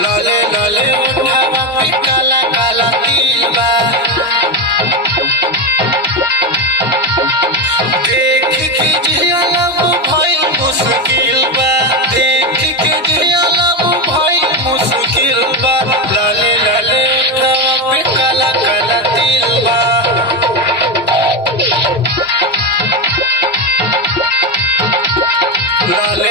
लाले लाले उठावा पे काला काला तिल बा। देख के जियाला भइल मुश्किल बा, देख के जियाला भइल मुश्किल बा। लाले लाले उठावा पे काला काला तिल बा। लाले